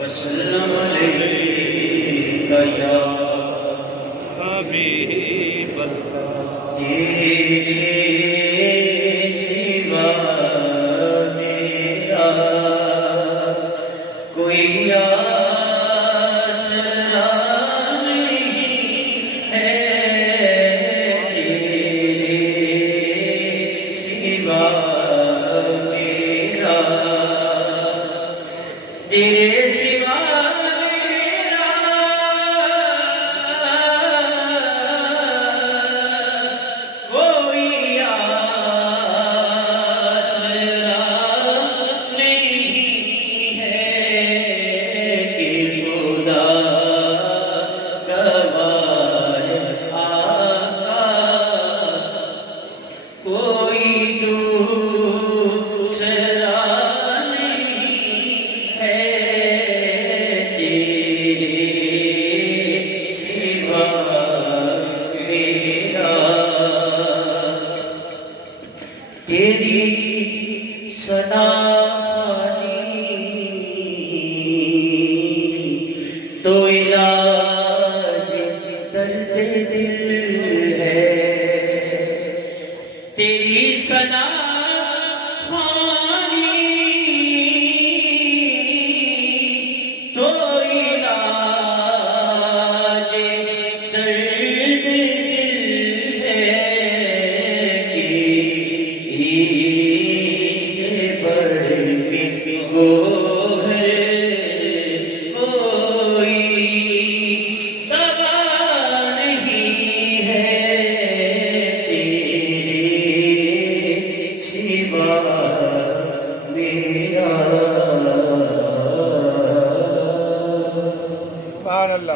وسلم علیک یا حبیب اللہ، تیرے سوا میرا کوئی آسرا نہیں ہے، تیرے سوا تیرے سوا میرا کوئی آسرا نہیں ہے، کہ خدا گواہ آقا کوئی دوسرا تیری صدا تو علاج درد دل ہے، تیری صدا تو علاج درد دل ہے، کوئی دوا نہیں ہے، تیرے سوا میرا۔ سبحان اللہ۔